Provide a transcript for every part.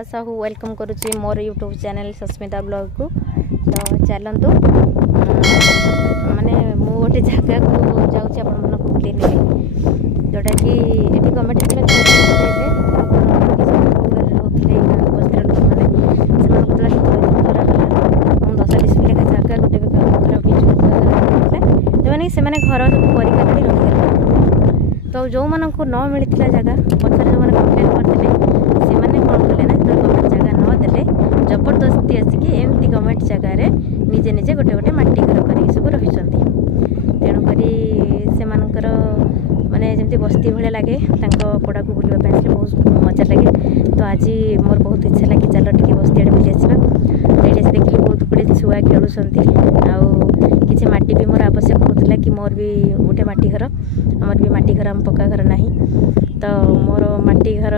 Sasmita Sahu welcome करुच्ची मोर YouTube channel Sasmita blog को। तो चलतु माने मु गोटे जगह को जाऊँगी आपण को बुले ने जोटा कि ये गवर्नमेंट से घर सब परिकाली रही तो जो मन को न मिलता जगह पचर जो मैंने कम्प्लेन करते से कौन कले ना जो गवर्नमेंट जगह नदेले जबरदस्ती आसिक एमती गवर्नमेंट जगार निजे निजे गोटे गोटे मट्टी घर कर सब रही तेणुक से माने जमी बस्ती भाया लगे पड़ा को बुलवाई आसले बहुत मजा लगे। तो आज मोर बहुत इच्छा लगे चल टे बस्ती आड़े बुली आसवा ये देखिए बहुत गुड़े छुआ खेलुंट किसी माटी भी मोर आवश्यक होता कि मोर भी गोटे माटी घर आमर भी माटी घर आम पक्का घर ना तो मोर माटी घर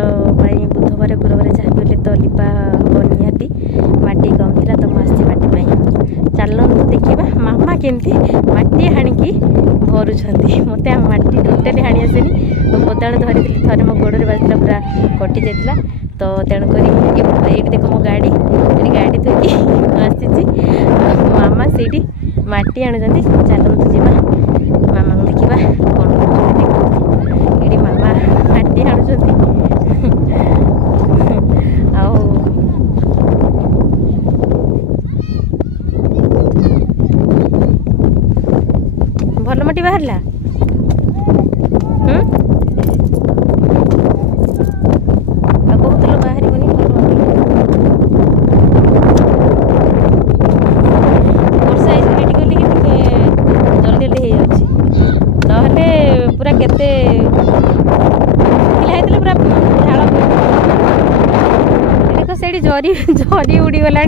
बुधवार गुरुवार जहाँ भी तो लिपा हम निहाती माटी कम थी तो मुझे माटी चलतु देखा मामा केमती माटी हाणिकी भरुंच मत माटी टोटाली हाणी आसेनी कोदाल धरी थे मो गोड़े बाजला पूरा कटि जाता तो तेणुक ये देख मो गाड़ी गाड़ी थी आसी मामा से माटी आणुंट चलतु जीवा मामा को देखा कौन ये मामा माटी आणुंट भल माटी बाहरला कहूल बाहर वर्षा जल्दी जल्दी हो पूरा केते पूरा झाड़ देख से जरी जरी उड़ीगला